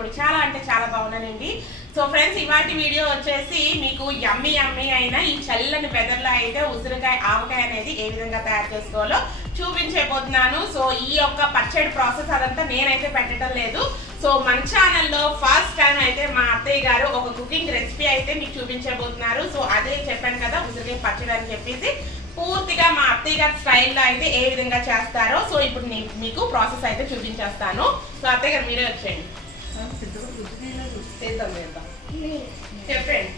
కూడా చాలా అంటే చాలా బాగున్నానండి. సో ఫ్రెండ్స్, ఇవాటి వీడియో వచ్చేసి మీకు యమ్మీ అయిన ఈ చల్లని వెదర్లో అయితే ఉసిరికాయ ఆవకాయ అనేది ఏ విధంగా తయారు చేసుకోవాలో చూపించబోతున్నాను. సో ఈ యొక్క పచ్చడి ప్రాసెస్ అదంతా నేనైతే పెట్టడం లేదు. సో మన ఛానల్లో ఫస్ట్ టైం అయితే మా అత్తయ్య గారు ఒక కుకింగ్ రెసిపీ అయితే మీకు చూపించబోతున్నారు. సో అదే చెప్పాను కదా, ఉసిరికాయ పచ్చడి అని చెప్పేసి పూర్తిగా మా అత్తయ్య గారి స్టైల్లో అయితే ఏ విధంగా చేస్తారో సో ఇప్పుడు మీకు ప్రాసెస్ అయితే చూపించేస్తాను. సో అత్తయ్య గారు మీరే వచ్చేయండి, చెప్పండి.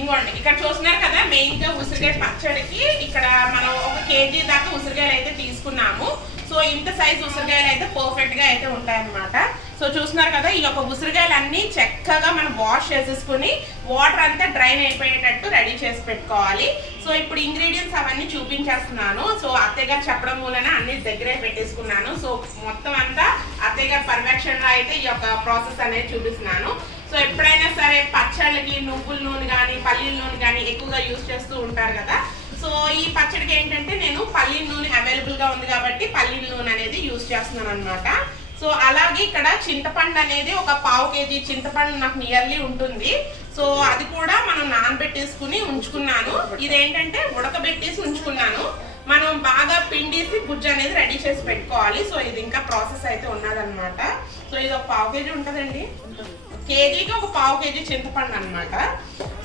ఇంకోండి, ఇక్కడ చూస్తున్నారు కదా, మెయిన్ గా ఉసిరికాయ పచ్చడికి ఇక్కడ మనం 1 kg దాకా ఉసిరికాయలు అయితే తీసుకున్నాము. సో ఇంత సైజ్ ఉసిరికాయలు అయితే పర్ఫెక్ట్ గా అయితే ఉంటాయన్నమాట. సో చూస్తున్నారు కదా, ఈ యొక్క ఉసిరికాయలు అన్ని చక్కగా మనం వాష్ చేసేసుకుని వాటర్ అంతా డ్రైన్ అయిపోయేటట్టు రెడీ చేసి పెట్టుకోవాలి. సో ఇప్పుడు ఇంగ్రీడియంట్స్ అవన్నీ చూపించేస్తున్నాను. సో అత్తయ్య గారు చెప్పడం మూలన అన్ని దగ్గరే పెట్టేసుకున్నాను. సో మొత్తం అంతా అత్తయ్య గారి పర్ఫెక్షన్ లో అయితే ఈ యొక్క ప్రాసెస్ అనేది చూపిస్తున్నాను. సో ఎప్పుడైనా సరే పచ్చళ్ళకి నువ్వుల నూనె కానీ పల్లీల నూనె కానీ ఎక్కువగా యూజ్ చేస్తూ ఉంటారు కదా. సో ఈ పచ్చడికి ఏంటంటే నేను పల్లీల నూనె అవైలబుల్ గా ఉంది కాబట్టి పల్లీల నూనె అనేది యూజ్ చేస్తున్నాను అనమాట. సో అలాగే ఇక్కడ చింతపండు అనేది ఒక 1/2 kg చింతపండు నాకు నియర్లీ ఉంటుంది. సో అది కూడా మనం నానబెట్టేసుకుని ఉంచుకున్నాను. ఇదేంటంటే ఉడకబెట్టేసి ఉంచుకున్నాను. మనం బాగా పిండేసి గుజ్జు అనేది రెడీ చేసి పెట్టుకోవాలి. సో ఇది ఇంకా ప్రాసెస్ అయితే ఉన్నదన్నమాట. సో ఇది ఒక 1/2 kg ఉంటుందండి, కేజీకి ఒక 1/2 kg చింతపండు అనమాట.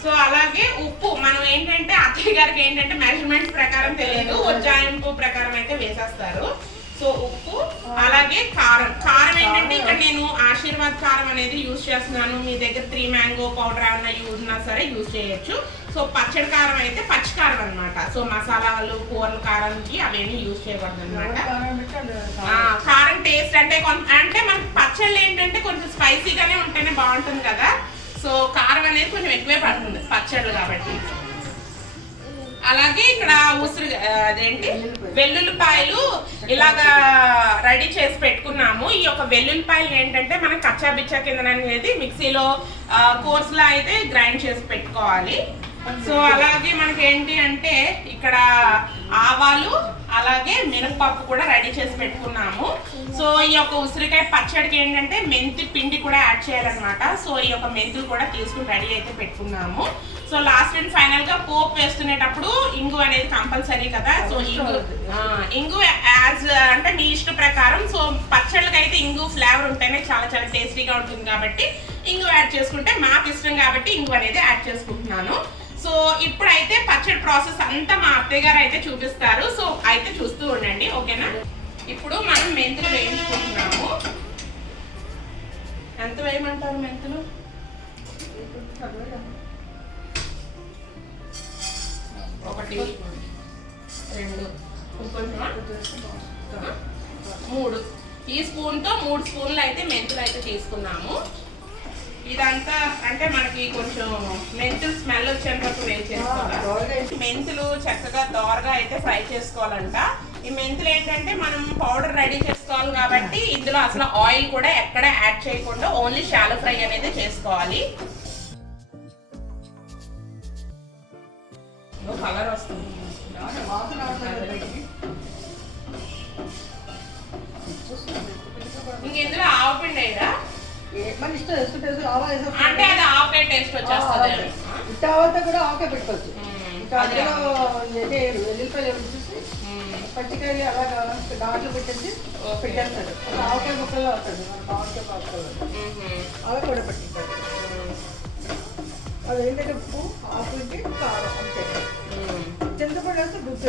సో అలాగే ఉప్పు, మనం ఏంటంటే అత్తయ్య గారికి ఏంటంటే మెజర్మెంట్స్ ప్రకారం తెలియదు, ఉజ్జాయింపు ప్రకారం అయితే వేసేస్తారు. సో ఉప్పు, అలాగే కారం ఏంటంటే ఇక్కడ నేను ఆశీర్వాద్ కారం అనేది యూజ్ చేస్తున్నాను. మీ దగ్గర 3 మ్యాంగో పౌడర్ ఏమన్నా యూజ్ ఉన్నా సరే యూజ్ చేయొచ్చు. సో పచ్చడి కారం అయితే పచ్చికారం అనమాట. సో మసాలాలు కూరల కారంకి అవేమి యూజ్ చేయకూడదు అనమాట. కారం టేస్ట్ అంటే మనకి పచ్చళ్ళు ఏంటంటే కొంచెం స్పైసీగానే ఉంటేనే బాగుంటుంది కదా. సో కారం అనేది కొంచెం ఎక్కువే పడుతుంది పచ్చళ్ళు కాబట్టి. అలాగే ఇక్కడ అదేంటి వెల్లుల్లిపాయలు ఇలాగా రెడీ చేసి పెట్టుకున్నాము. ఈ యొక్క వెల్లుల్లిపాయలు ఏంటంటే మనం కచ్చా బిచ్చా కింద అనేది మిక్సీలో కోర్సులో అయితే గ్రైండ్ చేసి పెట్టుకోవాలి. సో అలాగే మనకి ఏంటి అంటే ఇక్కడ ఆవాలు అలాగే మినపప్పు కూడా రెడీ చేసి పెట్టుకున్నాము. సో ఈ యొక్క ఉసిరికాయ పచ్చడికి ఏంటంటే మెంతి పిండి కూడా యాడ్ చేయాలన్నమాట. సో ఈ యొక్క మెంతులు కూడా తీసుకుని రెడీ అయితే పెట్టుకున్నాము. సో లాస్ట్ అండ్ ఫైనల్ గా పోపు వేస్తునేటప్పుడు ఇంగు అనేది కంపల్సరీ కదా. సో ఇంగు యాజ్ అంటే మీ ఇష్ట ప్రకారం. సో పచ్చళ్ళకి అయితే ఇంగు ఫ్లేవర్ ఉంటేనే చాలా చాలా టేస్టీగా ఉంటుంది కాబట్టి ఇంగు యాడ్ చేసుకుంటే మాకు ఇష్టం కాబట్టి ఇంగు అనేది యాడ్ చేసుకుంటున్నాను. సో ఇప్పుడైతే పచ్చడి ప్రాసెస్ అంతా మా అత్తయ్య గారు అయితే చూపిస్తారు. సో అయితే చూస్తూ ఉండండి, ఓకేనా. ఇప్పుడు మనం మెంతులు వేయించుకుంటున్నాము. ఎంత వేయమంటారు మెంతులు? 1 2 ఇంకొంచెమా 3 ఈ స్పూన్తో 3 స్పూన్లు అయితే మెంతులు అయితే తీసుకున్నాము. ఇదంతా అంటే మనకి కొంచెం మెంతులు స్మెల్ వచ్చేంత వరకు వేయించేసుకోవాలి. మెంతులు చక్కగా దోరగా అయితే ఫ్రై చేసుకోవాలంట. ఈ మెంతులు ఏంటంటే మనం పౌడర్ రెడీ చేసుకోవాలి కాబట్టి ఇందులో అసలు ఆయిల్ కూడా ఎక్కడ యాడ్ చేయకుండా ఓన్లీ షాలో ఫ్రై అనేది చేసుకోవాలి. కలర్ వస్తుంది ఇందులో ఆవపిండి అయ్యా అంటే అది ఆవకాయ టేస్ట్ వచ్చేస్తుంది. ఇట్ట కూడా ఆవకాయ పెట్టుకోవచ్చు. వెల్లుల్లిపాయలు చూసి పచ్చికాయలు అలాగా దాంట్లో పెట్టేసి పెట్టేస్తాడు. ఆవకాయ ముక్కలు అవుతుంది, మనకు ఆవకాయ పాత్రలు అలా కూడా పెట్టిస్తాడు. అది ఏంటంటే ఉప్పు ఆకుంటే కారం అంతే. చింతపండు వేస్తే గుర్తు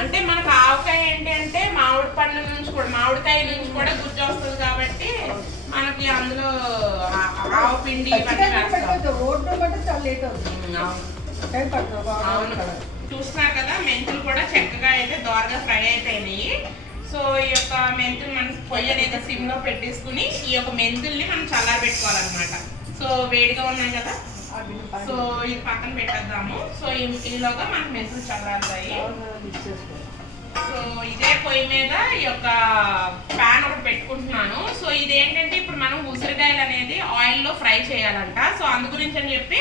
అంటే మనకు ఆవకాయ ఏంటి అంటే మామిడి పండ్ల నుంచి కూడా మామిడికాయ నుంచి కూడా గుజ్జు వస్తుంది కాబట్టి మనకి అందులో ఆవపిండి చాలా లేట్ అవుతుంది. చూస్తున్నారు కదా, మెంతులు కూడా చక్కగా అయితే దోరగా ఫ్రై అయిపోయినాయి. సో ఈ యొక్క మెంతులు మనం పొయ్యి అనేది సిమ్ లో పెట్టేసుకుని ఈ యొక్క మెంతుల్ని మనం చల్లారి పెట్టుకోవాలన్నమాట. సో వేడిగా ఉన్నాయి కదా, సో ఇది పక్కన పెట్టేద్దాము. సో ఈలోగా మనకు మెంతులు చల్లారుతాయి. సో ఇదే పొయ్యి మీద ఈ యొక్క ప్యాన్ ఒకటి పెట్టుకుంటున్నాను. సో ఇదేంటంటే ఇప్పుడు మనం ఉసిరికాయలు అనేది ఆయిల్లో ఫ్రై చేయాలంట. సో అందు గురించి అని చెప్పి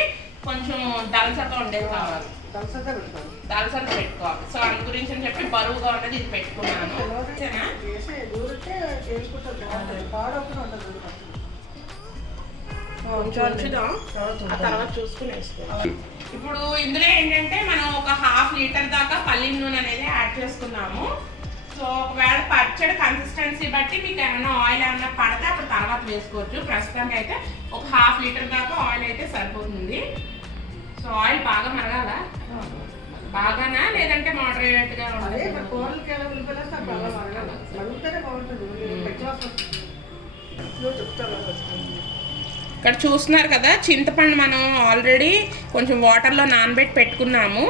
కొంచెం దలసగా ఉండేది కావాలి, దలసగా పెడతాను, దలసగా పెట్టుకోవాలి. సో అందు గురించి అని చెప్పి బరువుగా ఉన్నది ఇది పెట్టుకున్నాను. చేసి దూరితే చేసుకుంటారు, బాగుంటుంది, పాడొకటి ఉండదు. ఉంచుదాం, ఆ తర్వాత చూసుకుని వేసుకోవాలి. ఇప్పుడు ఇందులో ఏంటంటే మనం ఒక 1/2 లీటర్ దాకా పల్లీల నూనె అనేది యాడ్ చేసుకున్నాము. సో ఒకవేళ పచ్చడి కన్సిస్టెన్సీ బట్టి మీకు ఏమైనా ఆయిల్ ఏమైనా పడితే అప్పుడు తర్వాత వేసుకోవచ్చు. ప్రస్తుతానికి అయితే ఒక 1/2 లీటర్ దాకా ఆయిల్ అయితే సరిపోతుంది. సో ఆయిల్ బాగా మరగాల, బాగానా లేదంటే మోడరేట్గా ఉంటుంది? కూరలకి ఎలా ఉల్లిపోయినా మరుగుతూనే బాగుంటుంది. ఇక్కడ చూస్తున్నారు కదా, చింతపండు మనం ఆల్రెడీ కొంచెం వాటర్లో నానబెట్టి పెట్టుకున్నాము.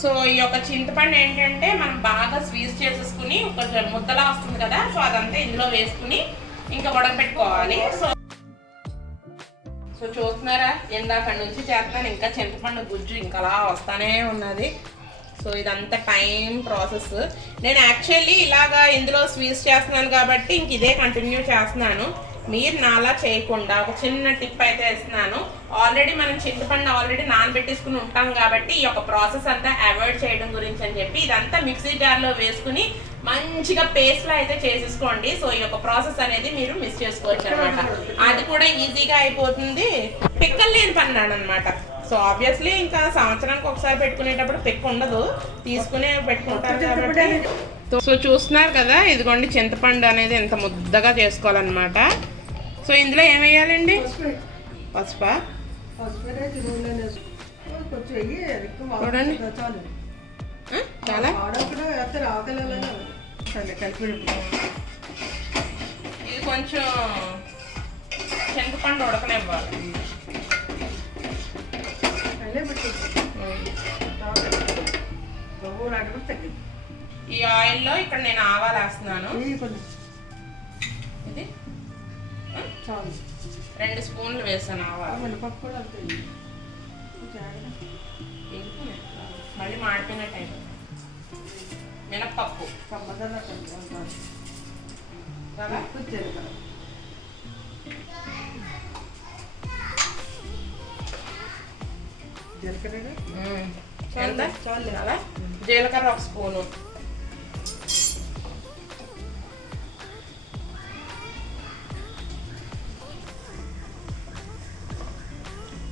సో ఈ యొక్క చింతపండు ఏంటంటే మనం బాగా స్వీజ్ చేసేసుకుని ఒక ముద్దలా వస్తుంది కదా, సో అదంతా ఇందులో వేసుకుని ఇంకా ఉడకబెట్టుకోవాలి. సో చూస్తున్నారా, ఇందాక నుంచి చేస్తున్నాను, ఇంకా చింతపండు గుజ్జు ఇంకా అలా వస్తానే ఉన్నది. సో ఇదంతా టైం ప్రాసెస్. నేను యాక్చువల్లీ ఇలాగా ఇందులో స్వీజ్ చేస్తున్నాను కాబట్టి ఇంక ఇదే కంటిన్యూ చేస్తున్నాను. మీరు నాలా చేయకుండా ఒక చిన్న టిప్ అయితే ఇస్తున్నాను. ఆల్రెడీ మనం చింతపండు ఆల్రెడీ నానబెట్టేసుకుని ఉంటాం కాబట్టి ఈ యొక్క ప్రాసెస్ అంతా అవాయిడ్ చేయడం గురించి అని చెప్పి ఇదంతా మిక్సీ జార్లో వేసుకుని మంచిగా పేస్ట్లో అయితే చేసేసుకోండి. సో ఈ యొక్క ప్రాసెస్ అనేది మీరు మిస్ చేసుకోవచ్చు అనమాట. అది కూడా ఈజీగా అయిపోతుంది, పిక్కలు లేని పన్నాడు అనమాట. సో ఆబ్వియస్లీ ఇంకా సంవత్సరానికి ఒకసారి పెట్టుకునేటప్పుడు పిక్ ఉండదు, తీసుకునే పెట్టుకుంటారు కాబట్టి. సో చూస్తున్నారు కదా, ఇదిగోండి చింతపండు అనేది ఎంత ముద్దగా చేసుకోవాలన్నమాట. సో ఇందులో ఏం వేయాలండి? పసుపా? చూడండి చాలా ఇది కొంచెం చింతపండు ఉడకనివ్వాలి. ఈ ఆయిల్లో ఇక్కడ నేను ఆవాలు వేస్తున్నాను. ఇది 2 స్పూన్లు వేసాను ఆవాలు. మళ్ళీ మాడిపోయినట్టు అయిపోయింది. మినప్పప్పు జీలకర్ర 1 స్పూను,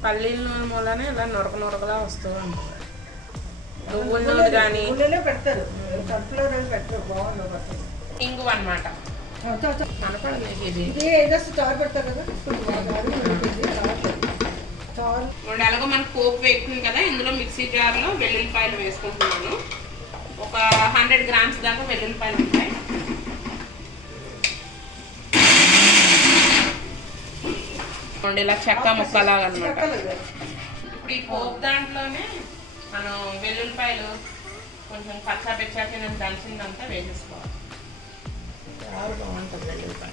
పల్లీల నూనె మూలనే ఇలా నొరకలా వస్తూ ఉంటుంది. నువ్వుల నూనె కానీ పెడతారు, ఇంగు అనమాట. కనపడదు ఇది చారు పెడతారు కదా. ఇప్పుడు ఎలాగో మనకు పోపు వేస్తుంది కదా, ఇందులో మిక్సీ జార్లో వెల్లుల్లిపాయలు వేసుకుంటున్నాను. ఒక 100 గ్రామ్స్ దాకా వెల్లుల్లిపాయలు ఉంటాయి. ఇలా చెక్క ముక్కలాగా అనమాట. ఇప్పుడు ఈ పోపు దాంట్లోనే మనం వెల్లుల్లిపాయలు కొంచెం పచ్చా పెచ్చాకి నేను దంచిందంతా వేసేసుకోవాలి. చాలా బాగుంటుంది వెల్లుల్లిపాయ.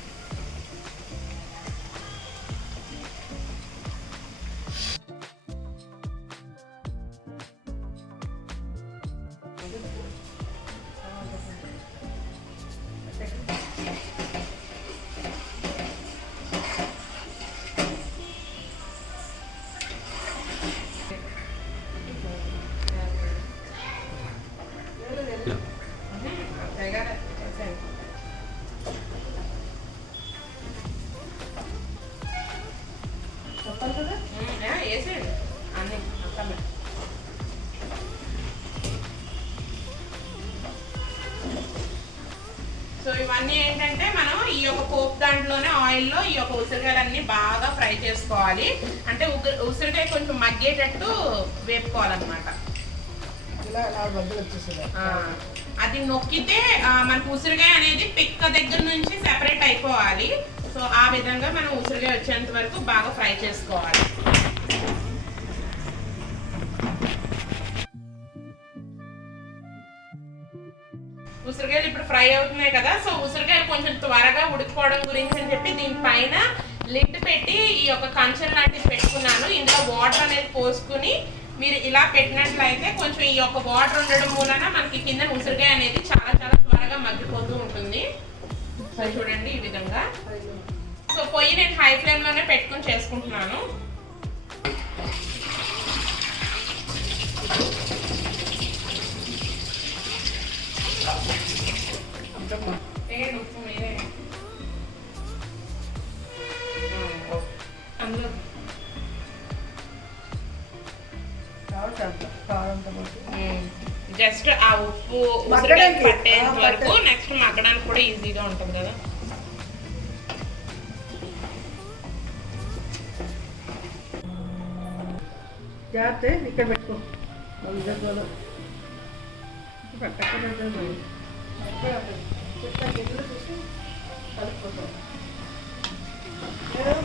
వేసేయండి అన్నీ మొత్తం. సో ఇవన్నీ ఏంటంటే మనం ఈ యొక్క పోపు దాంట్లోనే ఆయిల్లో ఈ యొక్క ఉసిరికాయలన్నీ బాగా ఫ్రై చేసుకోవాలి. అంటే ఉసిరికాయ కొంచెం మగ్గేటట్టు వేపుకోవాలన్నమాట. అది నొక్కితే మనకు ఉసిరికాయ అనేది పిక్క దగ్గర నుంచి సెపరేట్ అయిపోవాలి. సో ఆ విధంగా మనం ఉసిరికాయ వచ్చేంత వరకు బాగా ఫ్రై చేసుకోవాలి. ఉసిరికాయలు ఇప్పుడు ఫ్రై అవుతున్నాయి కదా, సో ఉసిరికాయలు కొంచెం త్వరగా ఉడికిపోవడం గురించి అని చెప్పి దీనిపైన లిడ్ పెట్టి ఈ యొక్క కంచెలు లాంటివి పెట్టుకున్నాను. ఇందులో వాటర్ అనేది పోసుకుని మీరు ఇలా పెట్టినట్లయితే కొంచెం ఈ యొక్క వాటర్ ఉండడం మూలన మనకి కింద ఉసిరికాయ అనేది చాలా చాలా త్వరగా మగ్గిపోతూ ఉంటుంది. సో చూడండి ఈ విధంగా. సో పొయ్యి నేను హై ఫ్లేమ్లోనే పెట్టుకుని చేసుకుంటున్నాను. చేస్తాం కారంతో పాటు. జస్ట్ ఆ ఉప్పు ఉసిరికాయ పట్టేంత వరకు నెక్స్ట్ మగ్గడానికి కూడా ఈజీగా ఉంటుంది కదా. జాగ్రత్త ఇక్కడ పెట్టుకో విజయవాడలో పెట్టకుండా గిన్నెలు చూసి కలుపుకుంటాం.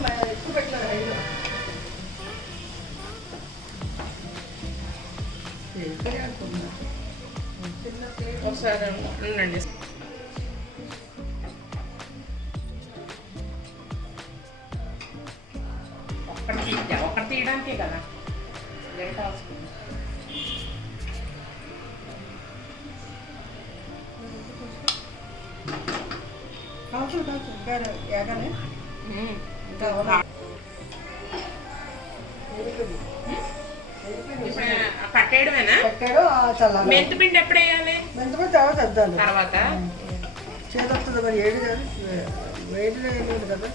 నేను ఎక్కువ పెట్టలేదు హైలో. ఒకసారి ఉండండి. ఒకటి తీయడానికే కదా లేట్ అవుతుంది. కావచ్చు కావచ్చు ఇంకా ఏగానే పట్టేయడమేనా? పెట్టాడు చల్లాలి. మెంతిపిండి ఎప్పుడు వేయాలి? మెంతిపిండి తర్వాత వద్దాను తర్వాత చేదొస్తుంది మరి ఏడు కాదు వేడి లేదు కదా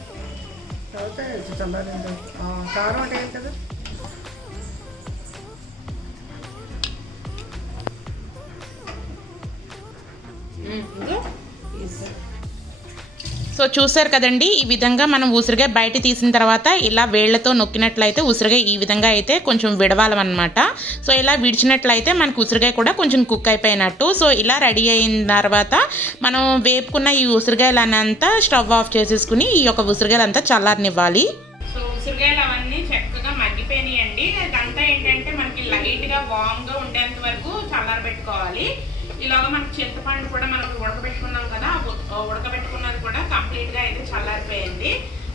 తర్వాత చల్లాలి. కారం అంటే ఏంటి కదా సో చూసారు కదండి, ఈ విధంగా మనం ఉసిరికాయ బయట తీసిన తర్వాత ఇలా వేళ్లతో నొక్కినట్లయితే ఉసిరికాయ ఈ విధంగా అయితే కొంచెం విడవాలన్నమాట. సో ఇలా విడిచినట్లయితే మనకు ఉసిరికాయ కూడా కొంచెం కుక్ అయిపోయినట్టు. సో ఇలా రెడీ అయిన తర్వాత మనం వేపుకున్న ఈ ఉసిరికాయలనంతా స్టవ్ ఆఫ్ చేసేసుకుని ఈ యొక్క ఉసిరికాయలంతా చల్లారనివ్వాలి. సో ఉసిరికాయలు అవన్నీ చక్కగా మగ్గిపోయినాయండి. అదంతా ఏంటంటే మనకి లైట్గా వామ్గా ఉండేంత వరకు చల్లారబెట్టుకోవాలి. ఇలాగా మనకి చింతపండు కూడా మనం ఉడకబెట్టుకున్నాం కదా, ఉడకబెట్టుకున్నది కూడా కంప్లీట్గా అయితే చల్లారిపోయింది.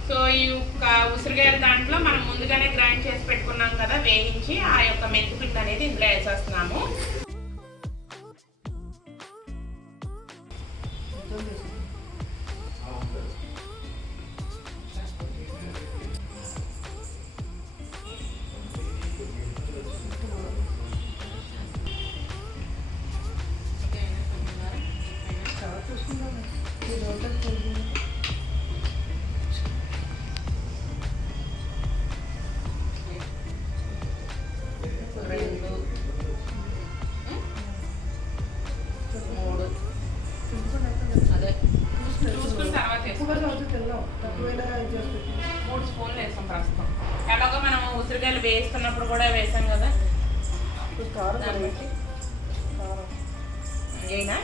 సో ఈ యొక్క ఉసిరికాయల దాంట్లో మనం ముందుగానే గ్రైండ్ చేసి పెట్టుకున్నాం కదా వేయించి, ఆ యొక్క మెంతిపిండి అనేది ఇందులో వేసేస్తున్నాము. అదే చూసుకున్న తర్వాత 3 స్పూన్లు వేసాం ప్రస్తుతం. ఎలాగో మనం ఉసిరికాయలు వేస్తున్నప్పుడు కూడా వేసాం కదా. అయినా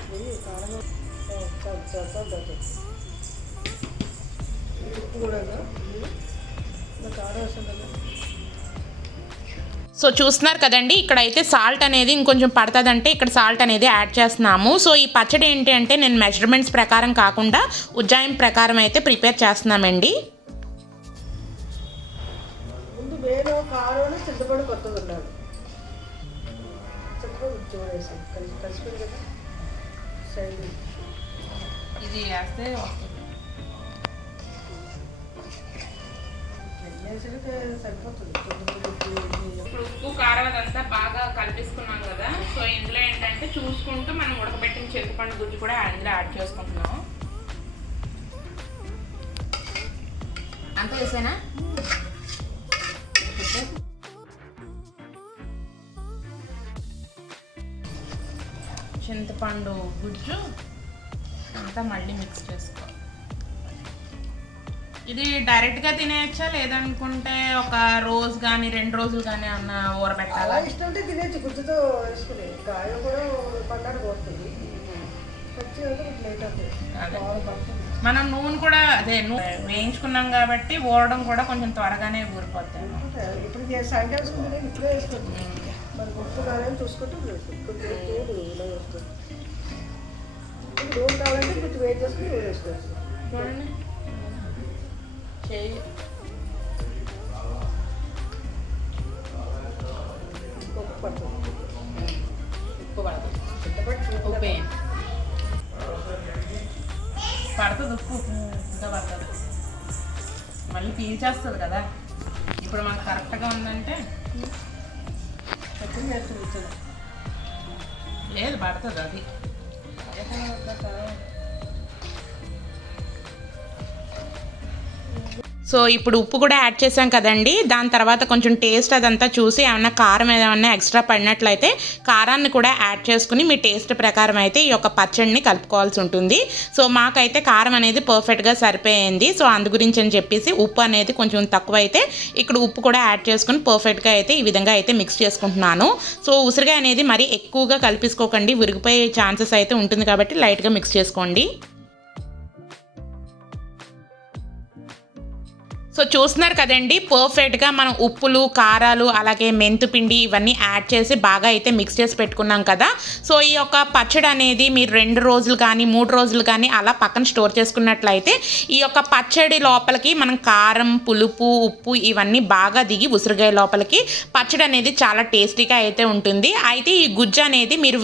సో చూస్తున్నారు కదండి, ఇక్కడైతే సాల్ట్ అనేది ఇంకొంచెం పడుతుందంటే ఇక్కడ సాల్ట్ అనేది యాడ్ చేస్తున్నాము. సో ఈ పచ్చడి ఏంటి అంటే నేను మెజర్మెంట్స్ ప్రకారం కాకుండా ఉజ్జాయింపు ప్రకారం అయితే ప్రిపేర్ చేస్తున్నామండి. ముందు వేలో కారం చింతపండు కొత్తది ఉండాలి. చింతపండు వేసాం కలిసిపోయింది కదా సైడ్ ఇది వేస్తే సరిపోతుంది. ఇప్పుడు ఉప్పు కారం అదంతా బాగా కలిపేసుకున్నాం కదా. సో ఇందులో ఏంటంటే చూసుకుంటూ మనం ఉడకబెట్టిన చింతపండు గుజ్జు కూడా అందులో యాడ్ చేసుకుంటున్నాం. అంతే వేసానా? చింతపండు గుజ్జు అంతా మళ్ళీ మిక్స్ చేసుకో. ఇది డైరెక్ట్గా తినేయచ్చా లేదనుకుంటే ఒక రోజు కానీ 2 రోజులు కానీ అన్న ఊరబెట్టాలా? ఇష్టం ఉంటే తినేచ్చు గుజ్జుతో వేసుకుని. కాయ కూడా పండడానికి వస్తుంది. మనం నూనె కూడా అదే వేయించుకున్నాం కాబట్టి ఊరడం కూడా కొంచెం త్వరగానే ఊరిపోతాయి. ఇప్పుడు సాయంకాలం ఇప్పుడే వేసుకుంటాం. మరి ఉప్పు కావాలని చూసుకుంటూ ఇలా వేసుకోవచ్చు. నూనె కావాలంటే కొంచెం వేడి చేసుకుని నూనె వేసుకోవచ్చు. చూడండి చేయి ఉప్పు పడుతుంది. ఉప్పు పడుతుంది. ఉప్పు పడుతుంది. ఉప్పు ఇంకా పడుతుంది. మళ్ళీ పీల్చేస్తుంది కదా. ఇప్పుడు మనకు కరెక్ట్గా ఉందంటే లేదు పడుతుంది. అది సో ఇప్పుడు ఉప్పు కూడా యాడ్ చేసాం కదండి. దాని తర్వాత కొంచెం టేస్ట్ అదంతా చూసి ఏమన్నా కారం ఏమన్నా ఎక్స్ట్రా పడినట్లయితే కారాన్ని కూడా యాడ్ చేసుకుని మీ టేస్ట్ ప్రకారం అయితే ఈ యొక్క పచ్చడిని కలుపుకోవాల్సి ఉంటుంది. సో మాకైతే కారం అనేది పర్ఫెక్ట్గా సరిపోయింది. సో అందు గురించి అని చెప్పేసి ఉప్పు అనేది కొంచెం తక్కువ అయితే ఇక్కడ ఉప్పు కూడా యాడ్ చేసుకుని పర్ఫెక్ట్గా అయితే ఈ విధంగా అయితే మిక్స్ చేసుకుంటున్నాను. సో ఉసిరికాయ అనేది మరీ ఎక్కువగా కలిపేసుకోకండి, విరిగిపోయే ఛాన్సెస్ అయితే ఉంటుంది కాబట్టి లైట్గా మిక్స్ చేసుకోండి. సో చూస్తున్నారు కదండి, పర్ఫెక్ట్గా మనం ఉప్పులు కారాలు అలాగే మెంతుపిండి ఇవన్నీ యాడ్ చేసి బాగా అయితే మిక్స్ చేసి పెట్టుకున్నాం కదా. సో ఈ యొక్క పచ్చడి అనేది మీరు 2 రోజులు కానీ 3 రోజులు కానీ అలా పక్కన స్టోర్ చేసుకున్నట్లయితే ఈ యొక్క పచ్చడి లోపలికి మనం కారం పులుపు ఉప్పు ఇవన్నీ బాగా దిగి ఉసిరికాయ లోపలికి పచ్చడి అనేది చాలా టేస్టీగా అయితే ఉంటుంది. అయితే ఈ గుజ్జు అనేది మీరు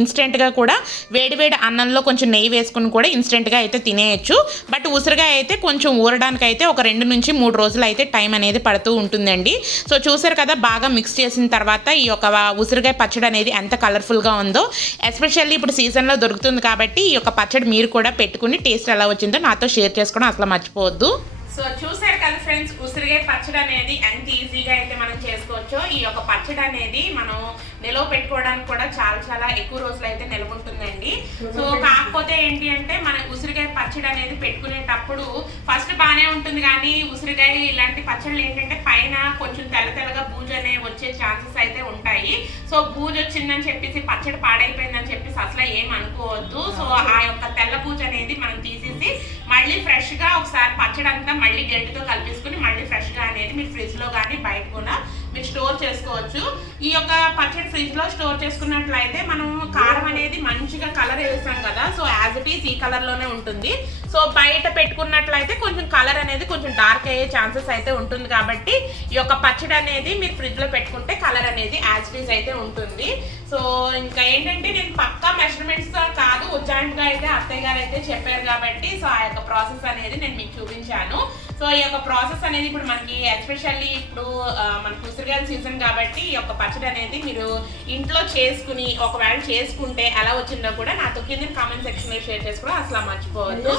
ఇన్స్టెంట్గా కూడా వేడివేడి అన్నంలో కొంచెం నెయ్యి వేసుకుని కూడా ఇన్స్టెంట్గా అయితే తినేయచ్చు. బట్ ఉసిరికాయ అయితే కొంచెం ఊరడానికి అయితే ఒక 2 నుంచి 3 రోజులు అయితే టైం అనేది పడుతూ ఉంటుందండి. సో చూసారు కదా, బాగా మిక్స్ చేసిన తర్వాత ఈ యొక్క ఉసిరికాయ పచ్చడి అనేది ఎంత కలర్ఫుల్గా ఉందో. ఎస్పెషల్లీ ఇప్పుడు సీజన్లో దొరుకుతుంది కాబట్టి ఈ యొక్క పచ్చడి మీరు కూడా పెట్టుకుని టేస్ట్ ఎలా వచ్చిందో నాతో షేర్ చేసుకోవడం అసలు మర్చిపోవద్దు. సో చూసారు కదా ఫ్రెండ్స్, ఉసిరికాయ పచ్చడి అనేది ఎంత ఈజీగా అయితే మనం చేసుకోవచ్చో. ఈ యొక్క పచ్చడి అనేది మనం నిల్వ పెట్టుకోవడానికి కూడా చాలా చాలా ఎక్కువ రోజులు అయితే నిల్వ ఉంటుందండి. సో కాకపోతే ఏంటి అంటే మన ఉసిరికాయ పచ్చడి అనేది పెట్టుకునేటప్పుడు ఫస్ట్ బాగానే ఉంటుంది, కానీ ఉసిరికాయ ఇలాంటి పచ్చళ్ళు ఏంటంటే పైన కొంచెం తెల్లగా బూజు అనేవి వచ్చే ఛాన్సెస్ అయితే ఉంటాయి. సో బూజు వచ్చిందని చెప్పేసి పచ్చడి పాడైపోయిందని చెప్పేసి అసలు ఏం అనుకోవద్దు. సో ఆ యొక్క తెల్ల బూజు అనేది మనం తీసేసి మళ్ళీ ఫ్రెష్గా ఒకసారి పచ్చడి అంతా మళ్ళీ గడ్డితో కలిపేసుకుని మళ్ళీ ఫ్రెష్గా అనేది మీరు ఫ్రిడ్జ్లో కానీ బయట కూడా మీరు స్టోర్ చేసుకోవచ్చు. ఈ యొక్క పచ్చడి ఫ్రిడ్జ్లో స్టోర్ చేసుకున్నట్లయితే మనం కారం అనేది మంచిగా కలర్ వేస్తాం కదా, సో యాజ్ ఇట్ ఈస్ ఈ కలర్లోనే ఉంటుంది. సో బయట పెట్టుకున్నట్లయితే కొంచెం కలర్ అనేది కొంచెం డార్క్ అయ్యే ఛాన్సెస్ అయితే ఉంటుంది. కాబట్టి ఈ యొక్క పచ్చడి అనేది మీరు ఫ్రిడ్జ్లో పెట్టుకుంటే కలర్ అనేది యాజ్ ఇట్ ఈస్ అయితే ఉంటుంది. సో ఇంకా ఏంటంటే నేను పక్కా మెజర్మెంట్స్తో కాదు, ఉజ్జాయింట్గా అయితే అత్తయ్య గారు అయితే చెప్పారు కాబట్టి సో ఆ యొక్క ప్రాసెస్ అనేది నేను మీకు చూపించాను. సో ఈ యొక్క ప్రాసెస్ అనేది ఇప్పుడు మనకి ఎస్పెషల్లీ ఇప్పుడు మనకు ఉసిరికాయల సీజన్ కాబట్టి ఈ యొక్క పచ్చడి అనేది మీరు ఇంట్లో చేసుకుని ఒకవేళ చేసుకుంటే ఎలా వచ్చిందో కూడా నాతో కింద కామెంట్ సెక్షన్లో షేర్ చేసుకోవడం అసలు మర్చిపోవద్దు.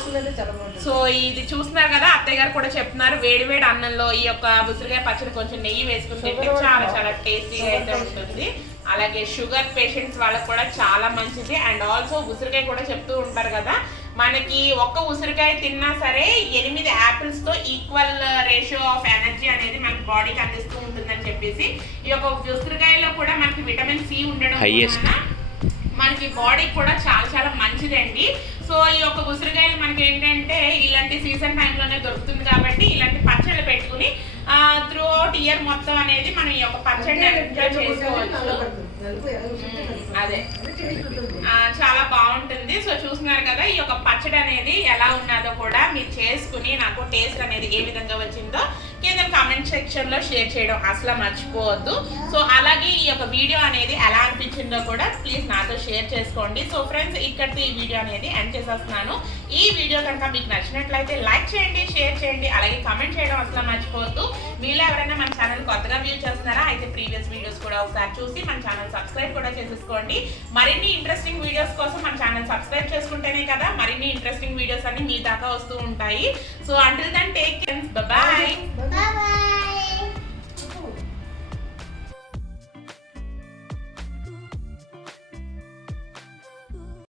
సో ఇది చూస్తున్నారు కదా, అత్తయ్య గారు కూడా చెప్తున్నారు వేడివేడి అన్నంలో ఈ యొక్క ఉసిరికాయ పచ్చడి కొంచెం నెయ్యి వేసుకుని తింటే చాలా చాలా టేస్టీగా అయితే ఉంటుంది. అలాగే షుగర్ పేషెంట్స్ వాళ్ళకి కూడా చాలా మంచిది. అండ్ ఆల్సో ఉసిరికాయ కూడా చెప్తూ ఉంటారు కదా, మనకి ఒక్క ఉసిరికాయ తిన్నా సరే 8 యాపిల్స్తో ఈక్వల్ రేషియో ఆఫ్ ఎనర్జీ అనేది మనకి బాడీకి అందిస్తూ ఉంటుందని చెప్పేసి ఈ యొక్క ఉసిరికాయలో కూడా మనకి విటమిన్ సి ఉండడం వలన మనకి బాడీకి కూడా చాలా చాలా మంచిదండి. సో ఈ యొక్క ఉసిరికాయలు మనకి ఏంటంటే ఇలాంటి సీజన్ టైంలోనే దొరుకుతుంది కాబట్టి ఇలాంటి పచ్చళ్ళు పెట్టుకుని త్రూ అవుట్ ఇయర్ మొత్తం అనేది మనం ఈ యొక్క పచ్చడిని ఎంజాయ్ చేసుకోవచ్చు. అదే చాలా బాగుంటుంది. సో చూస్తున్నారు కదా, ఈ యొక్క పచ్చడి అనేది ఎలా ఉన్నదో కూడా మీరు చేసుకుని నాకు టేస్ట్ అనేది ఏ విధంగా వచ్చిందో కింద కామెంట్ సెక్షన్లో షేర్ చేయడం అసలు మర్చిపోవద్దు. సో అలాగే ఈ యొక్క వీడియో అనేది ఎలా అనిపించిందో కూడా ప్లీజ్ నాతో షేర్ చేసుకోండి. సో ఫ్రెండ్స్, ఇక్కడితో ఈ వీడియో అనేది ఎండ్ చేసేస్తున్నాను. ఈ వీడియో కనుక మీకు నచ్చినట్లయితే లైక్ చేయండి, షేర్ చేయండి, అలాగే కామెంట్ చేయడం అసలు మర్చిపోవద్దు. మీలో ఎవరైనా మన ఛానల్ కొత్తగా వ్యూ చేస్తున్నారా అయితే ప్రీవియస్ వీడియోస్ కూడా ఒకసారి చూసి మన ఛానల్ సబ్స్క్రైబ్ కూడా చేసేసుకోండి. మరిన్ని ఇంట్రెస్టింగ్ వీడియోస్ కోసం మన ఛానల్ సబ్స్క్రైబ్ చేసుకుంటేనే కదా మరిన్ని ఇంట్రెస్టింగ్ వీడియోస్ అన్ని మీ దాకా వస్తూ ఉంటాయి. So until then take care, bye bye.